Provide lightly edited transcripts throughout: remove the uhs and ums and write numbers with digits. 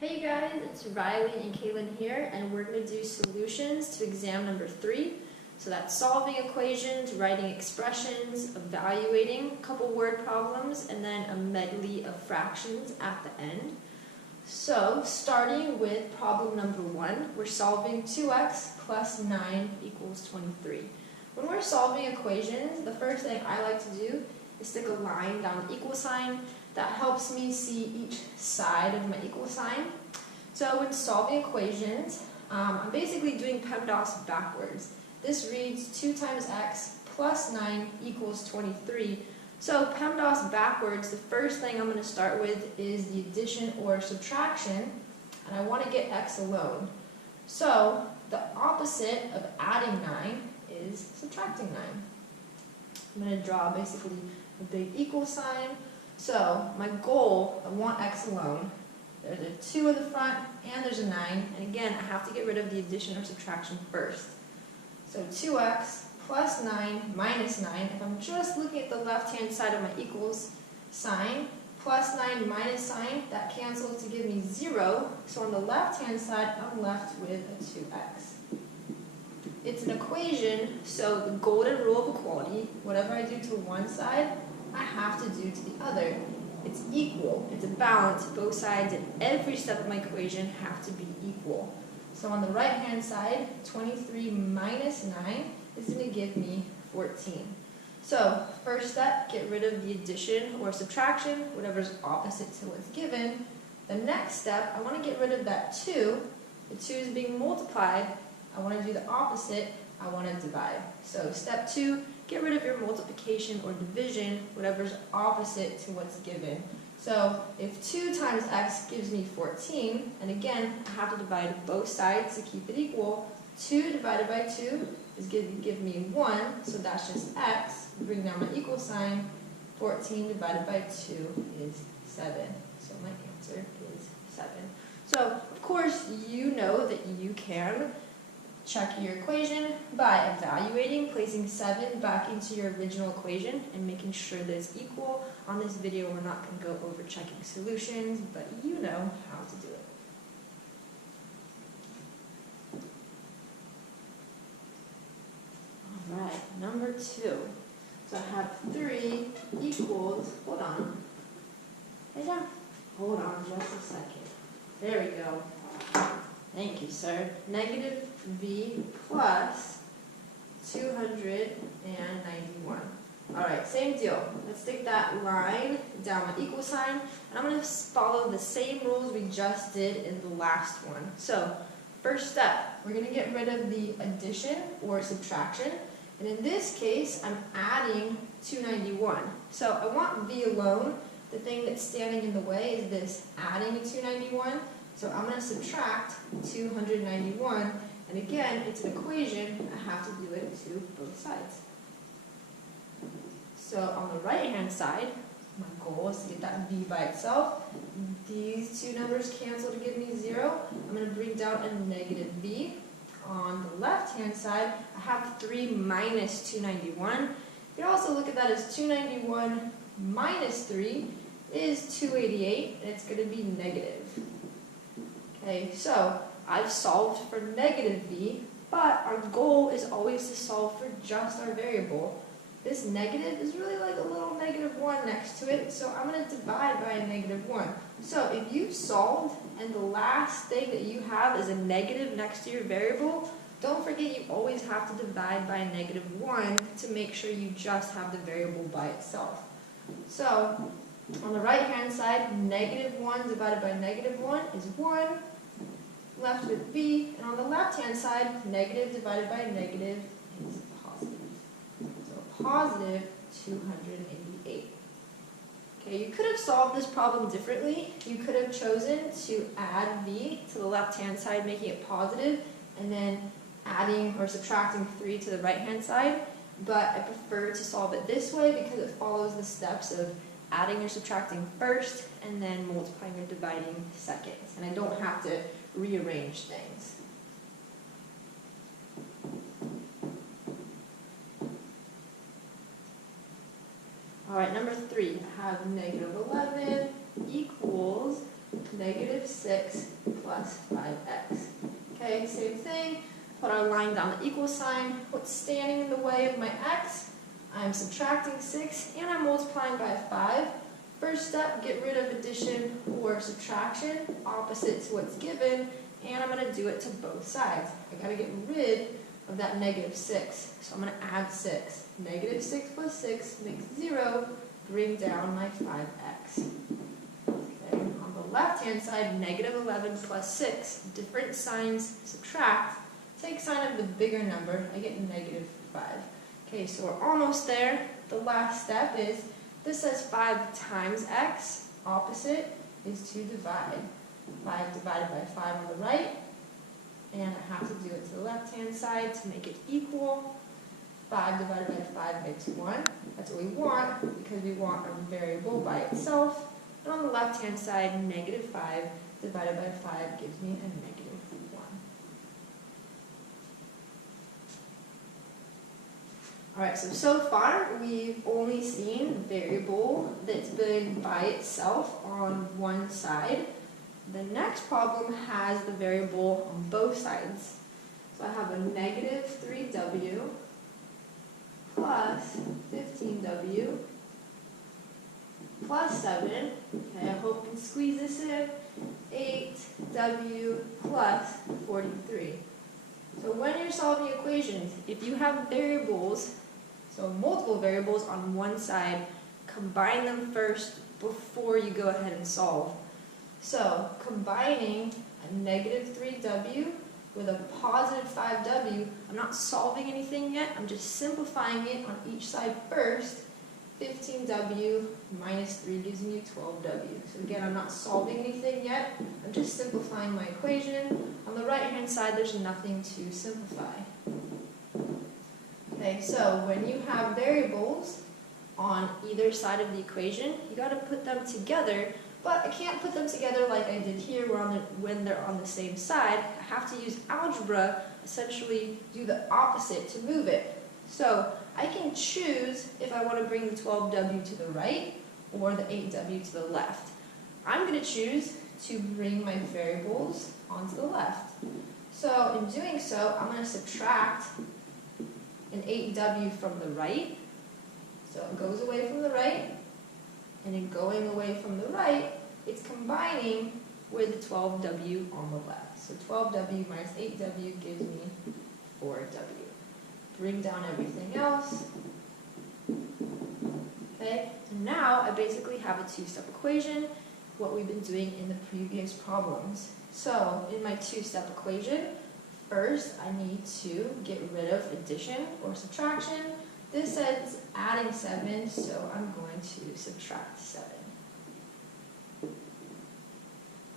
Hey guys, it's Riley and Kaylin here, and we're going to do solutions to exam number 3. So that's solving equations, writing expressions, evaluating a couple word problems, and then a medley of fractions at the end. So starting with problem number 1, we're solving 2x plus 9 equals 23. When we're solving equations, the first thing I like to do is stick a line down the equal sign. That helps me see each side of my equal sign. So when solving equations, I'm basically doing Pemdas backwards. This reads 2 times x plus 9 equals 23. So Pemdas backwards, the first thing I'm going to start with is the addition or subtraction, and I want to get x alone. So the opposite of adding 9 is subtracting 9. I'm going to draw basically a big equal sign. So my goal, I want x alone. There's a 2 in the front and there's a 9. And again, I have to get rid of the addition or subtraction first. So 2x plus 9 minus 9. If I'm just looking at the left-hand side of my equals sign, plus 9 minus sign, that cancels to give me 0. So on the left-hand side, I'm left with a 2x. It's an equation, so the golden rule of equality, whatever I do to one side, I have to do to the other. It's equal. It's a balance. Both sides at every step of my equation have to be equal. So on the right-hand side, 23 minus 9 is going to give me 14. So first step, get rid of the addition or subtraction, whatever's opposite to what's given. The next step, I want to get rid of that 2. The 2 is being multiplied. I want to do the opposite. I want to divide. So step 2, get rid of your multiplication or division, whatever's opposite to what's given. So if 2 times x gives me 14, and again, I have to divide both sides to keep it equal, 2 divided by 2 is going to give me 1, so that's just x. Bring down my equal sign, 14 divided by 2 is 7. So my answer is 7. So, of course, you know that you can check your equation by evaluating, placing 7 back into your original equation, and making sure that it's equal. On this video, we're not going to go over checking solutions, but you know how to do it. All right, number 2. So I have 3 equals, hold on. Hey, John. Hold on just a second. There we go. Thank you, sir. Negative v plus 291. All right, same deal. Let's stick that line down my equal sign, and I'm going to follow the same rules we just did in the last one. So, first step, we're going to get rid of the addition or subtraction, and in this case, I'm adding 291. So I want v alone. The thing that's standing in the way is this adding a 291. So I'm going to subtract 291, and again, it's an equation. I have to do it to both sides. So on the right-hand side, my goal is to get that v by itself. These two numbers cancel to give me 0. I'm going to bring down a negative v. On the left-hand side, I have 3 minus 291. You can also look at that as 291 minus 3 is 288, and it's going to be negative. Okay, so I've solved for negative v, but our goal is always to solve for just our variable. This negative is really like a little negative 1 next to it, so I'm going to divide by a negative 1. So if you solved and the last thing that you have is a negative next to your variable, don't forget you always have to divide by a negative 1 to make sure you just have the variable by itself. So on the right-hand side, negative 1 divided by negative 1 is 1. Left with v, and on the left-hand side, negative divided by negative is positive. So positive 288. Okay, you could have solved this problem differently. You could have chosen to add v to the left-hand side, making it positive, and then adding or subtracting 3 to the right-hand side. But I prefer to solve it this way because it follows the steps of adding or subtracting first, and then multiplying or dividing second. And I don't have to rearrange things. All right, number 3, I have negative 11 equals negative 6 plus 5x. Okay, same thing. Put our line down the equal sign. What's standing in the way of my x? I'm subtracting 6 and I'm multiplying by 5. First step, get rid of addition or subtraction, opposite to what's given, and I'm going to do it to both sides. I got to get rid of that negative 6, so I'm going to add 6. Negative 6 plus 6 makes 0, bring down my 5x. Okay, on the left-hand side, negative 11 plus 6, different signs, subtract. Take sign of the bigger number, I get negative 5. Okay, so we're almost there. The last step is, this says 5 times x, opposite is to divide. 5 divided by 5 on the right, and I have to do it to the left-hand side to make it equal. 5 divided by 5 makes 1. That's what we want, because we want our variable by itself. And on the left-hand side, negative 5 divided by 5 gives me a negative 1. Alright, so far we've only seen a variable that's been by itself on one side. The next problem has the variable on both sides. So I have a negative 3w plus 15w plus 7. Okay, I hope we can squeeze this in. 8w plus 43. So when you're solving equations, if you have variables, so multiple variables on one side, combine them first before you go ahead and solve. So combining a negative 3w with a positive 5w, I'm not solving anything yet, I'm just simplifying it on each side first. 15w minus 3 gives me 12w. So again, I'm not solving anything yet, I'm just simplifying my equation. On the right hand side, there's nothing to simplify. Okay, so when you have variables on either side of the equation, you got to put them together, but I can't put them together like I did here when they're on the same side. I have to use algebra, essentially do the opposite to move it. So I can choose if I want to bring the 12w to the right or the 8w to the left. I'm going to choose to bring my variables onto the left. So in doing so, I'm going to subtract an 8w from the right. So it goes away from the right, and in going away from the right, it's combining with the 12w on the left. So 12w minus 8w gives me 4w. Bring down everything else. Okay, and now I basically have a two-step equation, what we've been doing in the previous problems. So in my two-step equation, first I need to get rid of addition or subtraction. This says adding 7, so I'm going to subtract 7.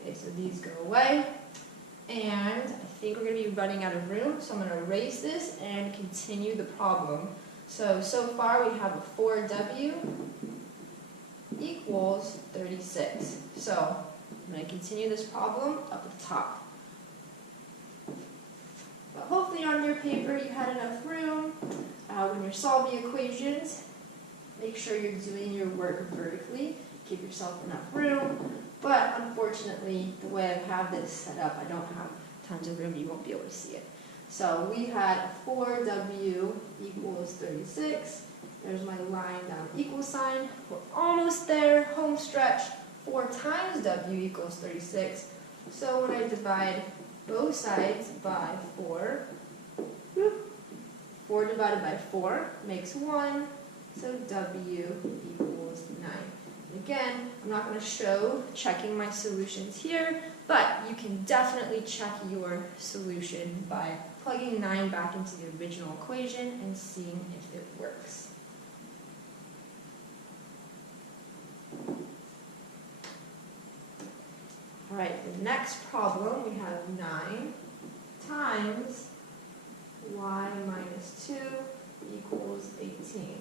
Okay, so these go away. And I think we're going to be running out of room, so I'm going to erase this and continue the problem. So far we have a 4w equals 36. So I'm going to continue this problem up at the top. But hopefully on your paper you had enough room. When you're solving equations, make sure you're doing your work vertically. Give yourself enough room. But unfortunately, the way I have this set up, I don't have tons of room. You won't be able to see it. So we had 4w equals 36. There's my line down equal sign. We're almost there. Home stretch. 4 times w equals 36. So when I divide both sides by 4, 4 divided by 4 makes 1. So w equals 9. Again, I'm not going to show checking my solutions here, but you can definitely check your solution by plugging 9 back into the original equation and seeing if it works. Alright, the next problem, we have 9 times y minus 2 equals 18.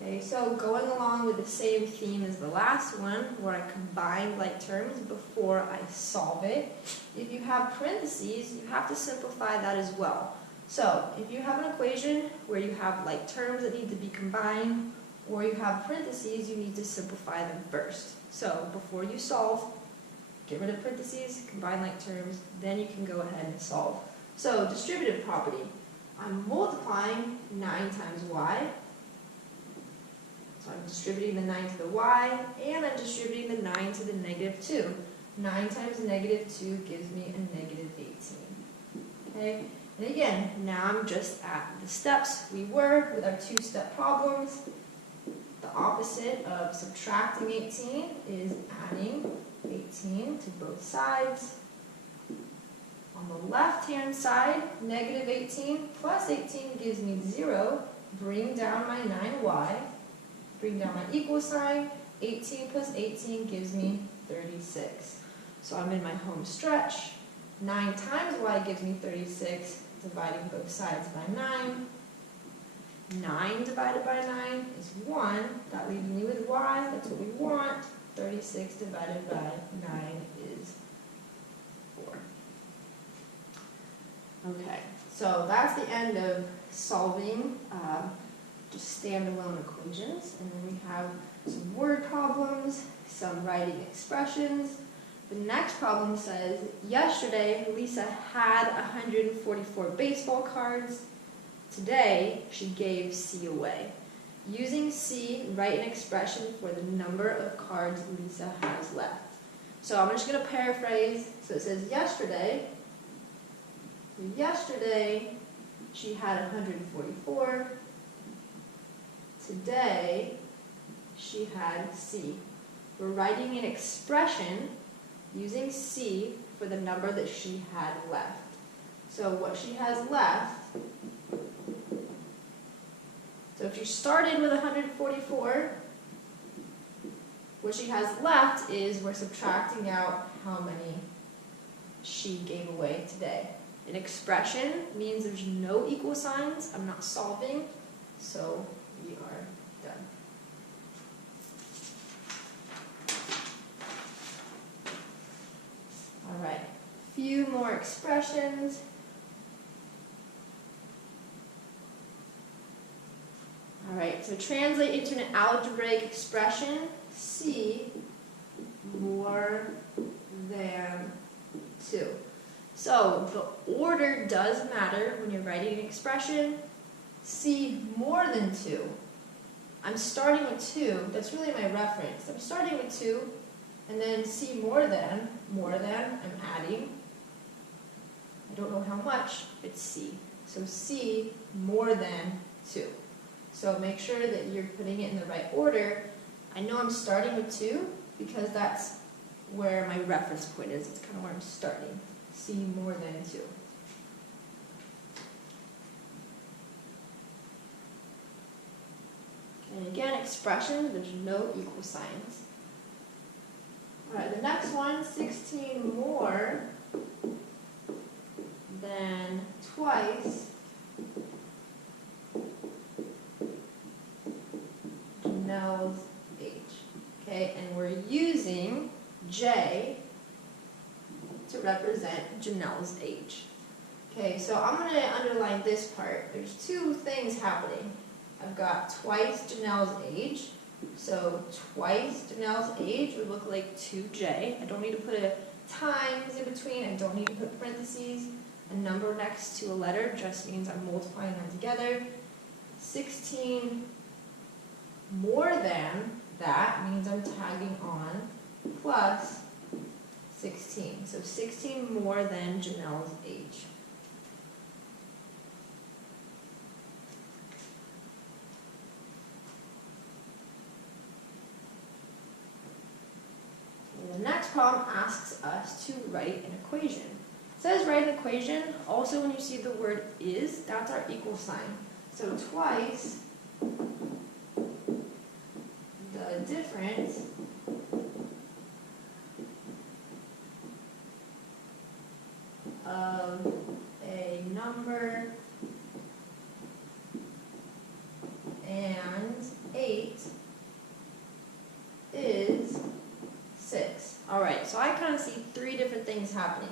Okay, so going along with the same theme as the last one, where I combine like terms before I solve it, if you have parentheses, you have to simplify that as well. So if you have an equation where you have like terms that need to be combined, or you have parentheses, you need to simplify them first. So before you solve, get rid of parentheses, combine like terms, then you can go ahead and solve. So distributive property, I'm multiplying 9 times y, so I'm distributing the 9 to the y, and I'm distributing the 9 to the negative 2. 9 times negative 2 gives me a negative 18. Okay? And again, now I'm just at the steps we were with our two-step problems. The opposite of subtracting 18 is adding 18 to both sides. On the left-hand side, negative 18 plus 18 gives me 0. Bring down my 9y. Bring down my equal sign. 18 plus 18 gives me 36. So I'm in my home stretch. 9 times y gives me 36, dividing both sides by 9. 9 divided by 9 is 1. That leaves me with y. That's what we want. 36 divided by 9 is 4. Okay, so that's the end of solving just standalone equations. And then we have some word problems, some writing expressions. The next problem says, yesterday Lisa had 144 baseball cards. Today she gave C away. Using C, write an expression for the number of cards Lisa has left. So I'm just going to paraphrase. So it says yesterday she had 144. Today she had C. We're writing an expression using C for the number that she had left. So what she has left, so if you started with 144, what she has left is we're subtracting out how many she gave away today. An expression means there's no equal signs. I'm not solving, so we are done. All right, few more expressions. All right, so translate into an algebraic expression, C more than 2. So the order does matter when you're writing an expression. C more than 2. I'm starting with 2. That's really my reference. I'm starting with 2, and then C more than, I'm adding. I don't know how much, it's C. So C more than 2. So make sure that you're putting it in the right order. I know I'm starting with 2 because that's where my reference point is. It's kind of where I'm starting. C more than 2. And again, expressions, there's no equal signs. All right, the next one, 16 more than twice Janelle's age. Okay, and we're using J to represent Janelle's age. Okay, so I'm going to underline this part. There's two things happening. I've got twice Janelle's age. So twice Janelle's age would look like 2J. I don't need to put a times in between. I don't need to put parentheses. A number next to a letter just means I'm multiplying them together. 16 more than that means I'm tagging on plus 16. So 16 more than Janelle's age. And the next problem asks us to write an equation. It says write an equation. Also, when you see the word is, that's our equal sign. So twice the difference of a number and 8 is 6. Alright, so I kind of see three different things happening.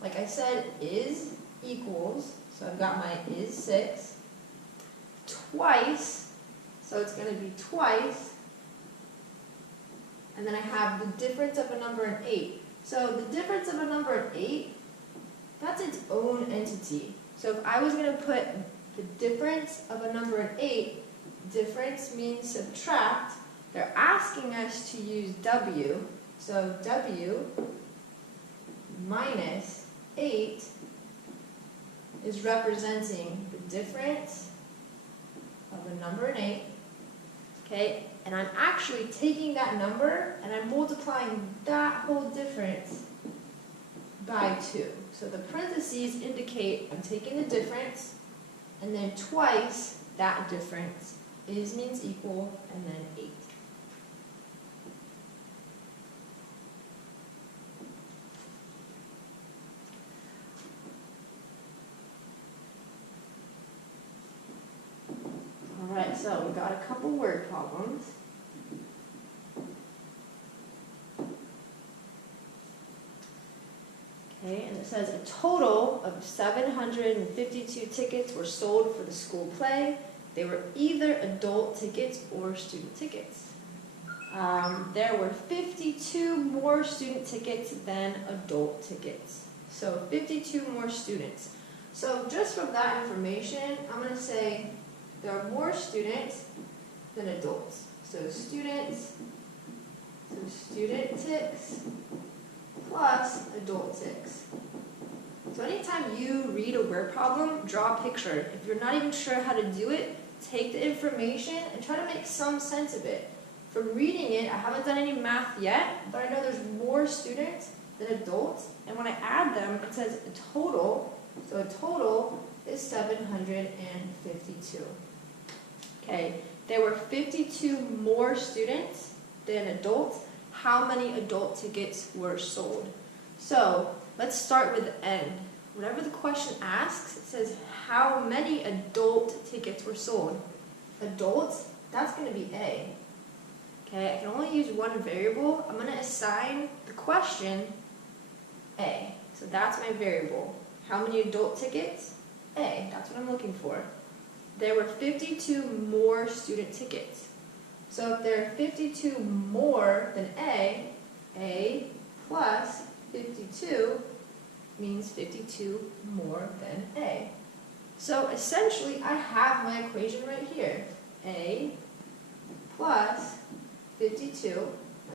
Like I said, is equals, so I've got my is 6. Twice, so it's going to be twice. And then I have the difference of a number and 8. So the difference of a number and 8, that's its own entity. So if I was going to put the difference of a number and 8, difference means subtract, they're asking us to use W. So W minus 8 is representing the difference of a number and 8. Okay, and I'm actually taking that number and I'm multiplying that whole difference by 2. So the parentheses indicate I'm taking the difference, and then twice that difference means equal, and then 8. Alright, so we've got a couple word problems. Okay, and it says a total of 752 tickets were sold for the school play. They were either adult tickets or student tickets. There were 52 more student tickets than adult tickets. So 52 more students. So just from that information, I'm going to say there are more students than adults. So student ticks plus adult ticks. So anytime you read a word problem, draw a picture. If you're not even sure how to do it, take the information and try to make some sense of it. From reading it, I haven't done any math yet, but I know there's more students than adults, and when I add them, it says a total, so a total is 752. Okay, there were 52 more students than adults. How many adult tickets were sold? So let's start with the end. Whatever the question asks, it says how many adult tickets were sold. Adults, that's going to be A. Okay, I can only use one variable. I'm going to assign the question A. So that's my variable. How many adult tickets? A. That's what I'm looking for. There were 52 more student tickets. So if there are 52 more than A plus 52 means 52 more than A. So essentially, I have my equation right here. A plus 52